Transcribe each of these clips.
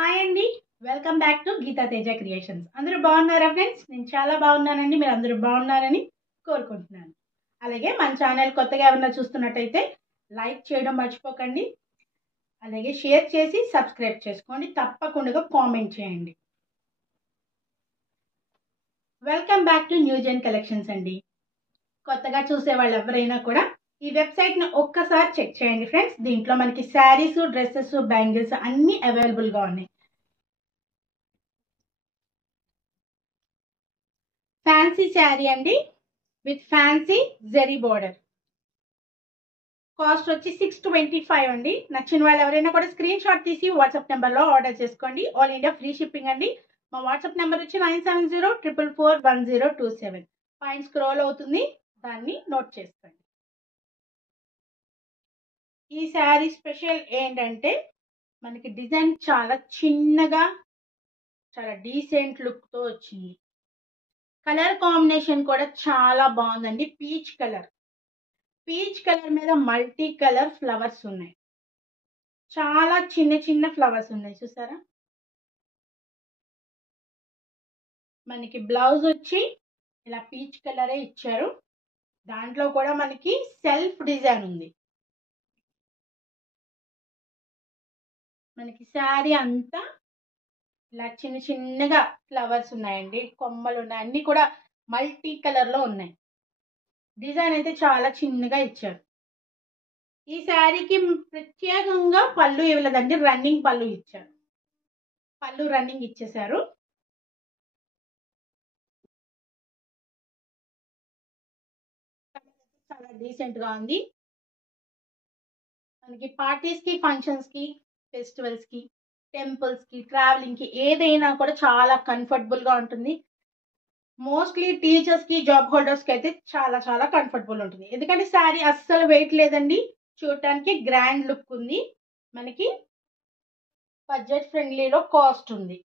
Hi అండి. Welcome back to Geetha Teja creations. అందరూ బాగున్నారా ఫ్రెండ్స్? నేను చాలా బాగున్నానండి. మీరు అందరూ బాగున్నారని కోరుకుంటున్నాను. అలాగే మన ఛానల్ కొత్తగా ఎవరైనా చూస్తున్నట్టయితే లైక్ చేయడం మర్చిపోకండి. అలాగే షేర్ చేసి సబ్స్క్రైబ్ చేసుకోండి. తప్పకుండా కామెంట్ చేయండి. Welcome back to new gen collections అండి. కొత్తగా చూసే వాళ్ళు ఎవరైనా కూడా ఈ వెబ్సైట్ని ఒక్కసారి చెక్ చేయండి ఫ్రెండ్స్. దీంట్లో మనకి శారీస్, డ్రెస్సెస్, బ్యాంగిల్స్ అన్నీ అవైలబుల్గా ఉన్నాయి. ఫ్యాన్సీ శారీ అండి with fancy zari border. Cost వచ్చి 625 అండి. నచ్చిన వాళ్ళు ఎవరైనా కూడా స్క్రీన్ షాట్ తీసి వాట్సాప్ నెంబర్లో ఆర్డర్ చేసుకోండి. ఆల్ ఇండియా ఫ్రీ షిప్పింగ్ అండి. మా వాట్సాప్ నెంబర్ వచ్చి 9704441027. పైన స్క్రోల్ అవుతుంది, దాన్ని నోట్ చేసుకోండి. ఈ శారీ స్పెషల్ ఏంటంటే మనకి డిజైన్ చాలా చిన్నగా చాలా డీసెంట్ లుక్తో వచ్చింది. కలర్ కాంబినేషన్ కూడా చాలా బాగుందండి. పీచ్ కలర్ మీద మల్టీ కలర్ ఫ్లవర్స్ ఉన్నాయి. చాలా చిన్న చిన్న ఫ్లవర్స్ ఉన్నాయి, చూసారా? మనకి బ్లౌజ్ వచ్చి ఇలా పీచ్ కలరే ఇచ్చారు. దాంట్లో కూడా మనకి సెల్ఫ్ డిజైన్ ఉంది. మనకి శారీ అంతా ఇలా చిన్న చిన్నగా ఫ్లవర్స్ ఉన్నాయండి, కొమ్మలు ఉన్నాయి, అన్ని కూడా మల్టీ కలర్ లో ఉన్నాయి. డిజైన్ అయితే చాలా చిన్నగా ఇచ్చారు. ఈ శారీకి ప్రత్యేకంగా పళ్ళు ఇవ్వలేదండి, రన్నింగ్ పళ్ళు ఇచ్చారు. పళ్ళు రన్నింగ్ ఇచ్చేసారు. చాలా డీసెంట్ గా ఉంది. మనకి పార్టీస్ కి, ఫంక్షన్స్ కి, ఫెస్టివల్స్ కి, టెంపుల్స్ కి, ట్రావెలింగ్ కి ఏదైనా కూడా చాలా కంఫర్టబుల్ గా ఉంటుంది. మోస్ట్లీ టీచర్స్ కి, జాబ్ హోల్డర్స్ కి అయితే చాలా చాలా కంఫర్టబుల్ ఉంటుంది. ఎందుకంటే శారీ అస్సలు వెయిట్ లేదండి. చూడటానికి గ్రాండ్ లుక్ ఉంది. మనకి బడ్జెట్ ఫ్రెండ్లీలో కాస్ట్ ఉంది.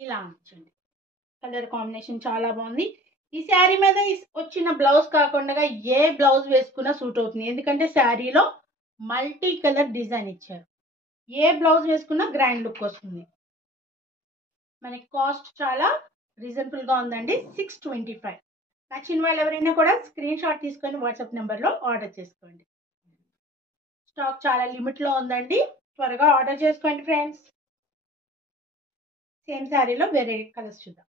ఇలా ఉంచండి. కలర్ కాంబినేషన్ చాలా బాగుంది. ఈ శారీ మీద వచ్చిన బ్లౌజ్ కాకుండా ఏ బ్లౌజ్ వేసుకున్నా సూట్ అవుతుంది. ఎందుకంటే శారీలో మల్టీ కలర్ డిజైన్ ఇచ్చారు. ఏ బ్లౌజ్ వేసుకున్నా గ్రాండ్ లుక్ వస్తుంది. మనకి కాస్ట్ చాలా రీజనబుల్ గా ఉందండి, 625. నచ్చిన వాళ్ళు ఎవరైనా కూడా స్క్రీన్ షాట్ తీసుకొని వాట్సాప్ నెంబర్లో ఆర్డర్ చేసుకోండి. స్టాక్ చాలా లిమిట్ లో ఉందండి, త్వరగా ఆర్డర్ చేసుకోండి ఫ్రెండ్స్. సేమ్ శారీలో వేరే కలర్స్ చూద్దాం.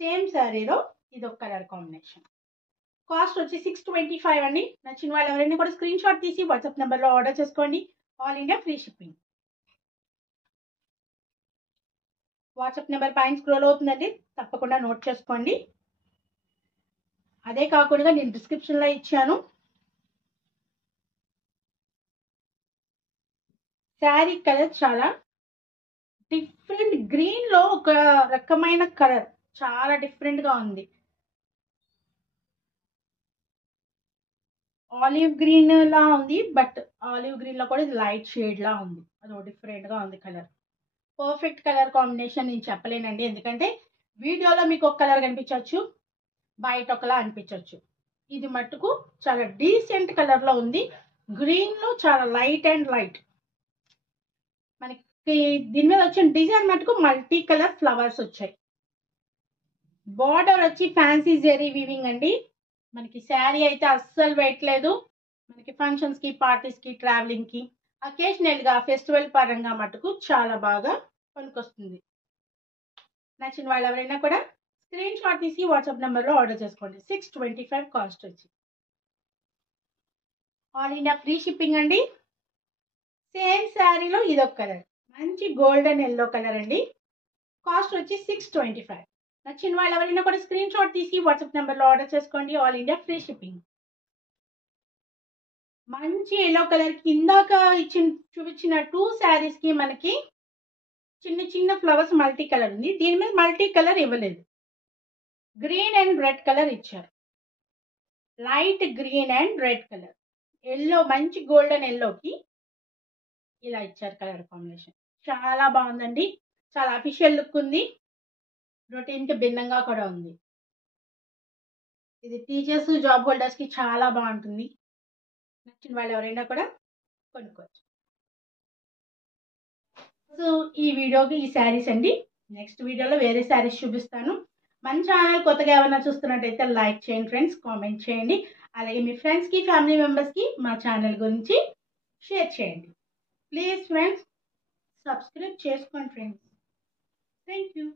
సేమ్ శారీలో ఇదొక కలర్ కాంబినేషన్. కాస్ట్ వచ్చి 625 అండి. నచ్చిన వాళ్ళు ఎవరైనా కూడా స్క్రీన్ షాట్ తీసి వాట్సాప్ నెంబర్లో ఆర్డర్ చేసుకోండి. All India free shipping. WhatsApp number పైన స్క్రోల్ అవుతుందండి, తప్పకుండా నోట్ చేసుకోండి. అదే కాకుండా నేను డిస్క్రిప్షన్లో ఇచ్చాను. శారీ కలర్ చాలా డిఫరెంట్, గ్రీన్ లో ఒక రకమైన కలర్ చాలా డిఫరెంట్ గా ఉంది. ఆలివ్ గ్రీన్ లా ఉంది, బట్ ఆలివ్ గ్రీన్ లో కూడా ఇది లైట్ షేడ్ లా ఉంది. అదో డిఫరెంట్ గా ఉంది కలర్. పర్ఫెక్ట్ కలర్ కాంబినేషన్ నేను చెప్పలేనండి, ఎందుకంటే వీడియోలో మీకు ఒక కలర్ కనిపించవచ్చు, బయట ఒకలా అనిపించవచ్చు. ఇది మట్టుకు చాలా డీసెంట్ కలర్ లో ఉంది. గ్రీన్ లో చాలా లైట్ అండ్ లైట్. మనకి దీని మీద వచ్చిన డిజైన్ మటుకు మల్టీ కలర్ ఫ్లవర్స్ వచ్చాయి. బార్డర్ వచ్చి ఫ్యాన్సీ జెరీ వీవింగ్ అండి. మనకి శారీ అయితే అస్సలు వెయిట్ లేదు. మనకి ఫంక్షన్స్ కి, పార్టీస్ కి, ట్రావెలింగ్ కి, అకేషనల్ గా ఫెస్టివల్ పరంగా మటుకు చాలా బాగా పనికొస్తుంది. నచ్చిన వాళ్ళు ఎవరైనా కూడా స్క్రీన్ షాట్ తీసి వాట్సాప్ నెంబర్లో ఆర్డర్ చేసుకోండి. 625 కాస్ట్ వచ్చి. ఆల్ ఇండియా ఫ్రీ షిప్పింగ్ అండి. సేమ్ శారీలో ఇదొక కలర్, మంచి గోల్డెన్ ఎల్లో కలర్ అండి. కాస్ట్ వచ్చి 625. నచ్చిన వాళ్ళు ఎవరైనా కూడా స్క్రీన్ షాట్ తీసి వాట్సాప్ నెంబర్లో ఆర్డర్ చేసుకోండి. All India free shipping. మంచి ఎల్లో కలర్ కిందాక చూపించిన 2 శారీస్ కి మనకి చిన్న చిన్న ఫ్లవర్స్ మల్టీ కలర్ ఉంది. దీని మీద మల్టీ కలర్ ఇవ్వలేదు, గ్రీన్ అండ్ రెడ్ కలర్ ఇచ్చారు. Light green and red colour, yellow మంచి గోల్డెన్ ఎల్లోకి ఇలా ఇచ్చారు కలర్ కాంబినేషన్. చాలా బాగుందండి, చాలా అఫీషియల్ లుక్ ఉంది. రొటీన్ కి భిన్నంగా కూడా ఉంది. ఇది టీచర్స్, జాబ్ హోల్డర్స్ కి చాలా బాగుంటుంది. నచ్చిన వాళ్ళు ఎవరైనా కూడా కొనుక్కోవచ్చు. సో ఈ వీడియోకి ఈ శారీస్ అండి. నెక్స్ట్ వీడియోలో వేరే శారీస్ చూపిస్తాను. మన ఛానల్ కొత్తగా ఎవరైనా చూస్తున్నట్టయితే లైక్ చేయండి ఫ్రెండ్స్, కామెంట్ చేయండి. అలాగే మీ ఫ్రెండ్స్కి, ఫ్యామిలీ మెంబర్స్కి మా ఛానల్ గురించి షేర్ చేయండి. ప్లీజ్ ఫ్రెండ్స్ సబ్స్క్రైబ్ చేసుకోండి ఫ్రెండ్స్. Thank you.